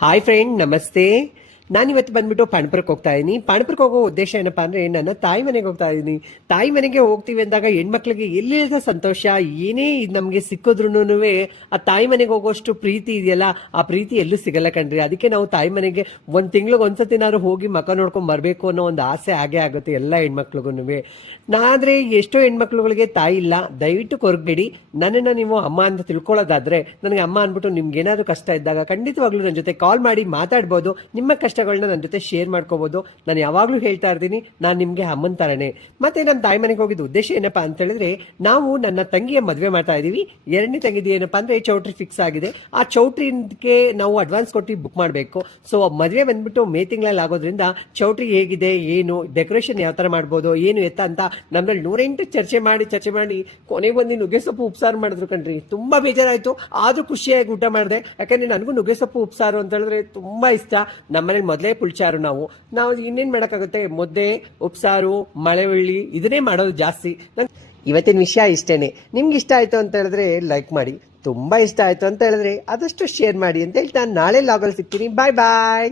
Hi friend, ನಮಸ್ತೆ. ನಾನಿವತ್ತು ಬಂದ್ಬಿಟ್ಟು ಪಾಂಡ್ಪುರಕ್ಕೆ ಹೋಗ್ತಾ ಇದ್ದೀನಿ. ಪಾಂಡ್ಪುರಕ್ಕೆ ಹೋಗೋ ಉದ್ದೇಶ ಏನಪ್ಪಾ ಅಂದ್ರೆ, ನನ್ನ ತಾಯಿ ಮನೆಗೆ ಹೋಗ್ತಾ ಇದ್ದೀನಿ. ತಾಯಿ ಮನೆಗೆ ಹೋಗ್ತೀವಿ ಅಂದಾಗ ಹೆಣ್ಮಕ್ಳಿಗೆ ಎಲ್ಲಿರದ ಸಂತೋಷ, ಏನೇ ನಮಗೆ ಸಿಕ್ಕಿದ್ರು ಆ ತಾಯಿ ಮನೆಗೆ ಹೋಗೋಷ್ಟು ಪ್ರೀತಿ ಇದೆಯಲ್ಲ, ಆ ಪ್ರೀತಿ ಎಲ್ಲೂ ಸಿಗಲ್ಲ ಕಣ್ರಿ. ಅದಕ್ಕೆ ನಾವು ತಾಯಿ ಮನೆಗೆ ಒಂದ್ ತಿಂಗ್ಳಿಗೆ ಒಂದ್ಸತಿನಾದ್ರು ಹೋಗಿ ಮಕ್ಕ ನೋಡ್ಕೊಂಡ್ ಬರ್ಬೇಕು ಅನ್ನೋ ಒಂದು ಆಸೆ ಆಗೇ ಆಗುತ್ತೆ ಎಲ್ಲ ಹೆಣ್ಮಕ್ಳಿಗೂ. ಆದ್ರೆ ಎಷ್ಟೋ ಹೆಣ್ಮಕ್ಳುಗಳಿಗೆ ತಾಯಿ ಇಲ್ಲ. ದಯವಿಟ್ಟು ಕೊರಗಬೇಡಿ. ನನ್ನನ್ನು ನೀವು ಅಮ್ಮ ಅಂತ ತಿಳ್ಕೊಳ್ಳೋದಾದ್ರೆ, ನನಗೆ ಅಮ್ಮ ಅಂದ್ಬಿಟ್ಟು ನಿಮ್ಗೆ ಏನಾದ್ರು ಕಷ್ಟ ಇದ್ದಾಗ ಖಂಡಿತವಾಗ್ಲೂ ನನ್ನ ಜೊತೆ ಕಾಲ್ ಮಾಡಿ ಮಾತಾಡ್ಬೋದು. ನಿಮ್ಮ ಕಷ್ಟಗಳನ್ನ ನನ್ನ ಜೊತೆ ಶೇರ್ ಮಾಡ್ಕೋಬಹುದು. ನಾನು ಯಾವಾಗ್ಲೂ ಹೇಳ್ತಾ ಇರ್ತೀನಿ, ನಾನು ನಿಮ್ಗೆ ಅಮ್ಮನ ತರನೇ. ಮತ್ತೆ ನಮ್ಮ ತಾಯಿ ಮನೆಗೆ ಹೋಗಿದ್ದ ಉದ್ದೇಶ ಏನಪ್ಪಾ ಅಂತ ಹೇಳಿದ್ರೆ, ನಾವು ನನ್ನ ತಂಗಿಯ ಮದುವೆ ಮಾಡ್ತಾ ಇದೀವಿ. ಎರಡನೇ ತಂಗಿದ ಏನಪ್ಪಾ ಅಂದ್ರೆ ಚೌಟ್ರಿ ಫಿಕ್ಸ್ ಆಗಿದೆ. ಆ ಚೌಟ್ರಿಗೆ ನಾವು ಅಡ್ವಾನ್ಸ್ ಕೊಟ್ಟು ಬುಕ್ ಮಾಡಬೇಕು. ಸೊ ಮದುವೆ ಬಂದ್ಬಿಟ್ಟು ಮೇ ತಿಂಗಳಲ್ಲಿ ಆಗೋದ್ರಿಂದ ಚೌಟ್ರಿ ಹೇಗಿದೆ, ಏನು ಡೆಕೋರೇಷನ್ ಯಾವ ತರ ಮಾಡ್ಬೋದು, ಏನು ಎತ್ತ ಅಂತ ನಮ್ಮಲ್ಲಿ 108 ಚರ್ಚೆ ಮಾಡಿ ಕೊನೆಗೆ ಒಂದು ನುಗ್ಗೆ ಸೊಪ್ಪು ಉಪ್ಸಾರು ಮಾಡಿದ್ರು ಕಣ್ರಿ. ತುಂಬಾ ಬೇಜಾರಾಯ್ತು, ಆದ್ರೂ ಖುಷಿಯಾಗಿ ಊಟ ಮಾಡಿದೆ. ಯಾಕಂದ್ರೆ ನನಗೂ ನುಗ್ಗೆ ಸೊಪ್ಪು ಉಪ್ಸಾರು ಅಂತ ಹೇಳಿದ್ರೆ ತುಂಬಾ ಇಷ್ಟ. ನಮ್ಮನೇಲಿ ಮೊದಲೇ ಪುಳ್ಚಾರು. ನಾವು ಇನ್ನೇನ್ ಮಾಡಕ್ಕಾಗುತ್ತೆ, ಮುದ್ದೆ ಉಪ್ಸಾರು ಮಳೆ ಉಳ್ಳಿ ಇದನ್ನೇ ಮಾಡೋದು ಜಾಸ್ತಿ. ಇವತ್ತಿನ ವಿಷಯ ಇಷ್ಟೇನೆ. ನಿಮ್ಗೆ ಇಷ್ಟ ಆಯ್ತು ಅಂತ ಹೇಳಿದ್ರೆ ಲೈಕ್ ಮಾಡಿ, ತುಂಬಾ ಇಷ್ಟ ಆಯ್ತು ಅಂತ ಹೇಳಿದ್ರೆ ಆದಷ್ಟು ಶೇರ್ ಮಾಡಿ ಅಂತ ಹೇಳ್ತಾ ನಾಳೆ ಲಾಗಲ್ಲಿ ಸಿಗ್ತೀನಿ. ಬಾಯ್ ಬಾಯ್.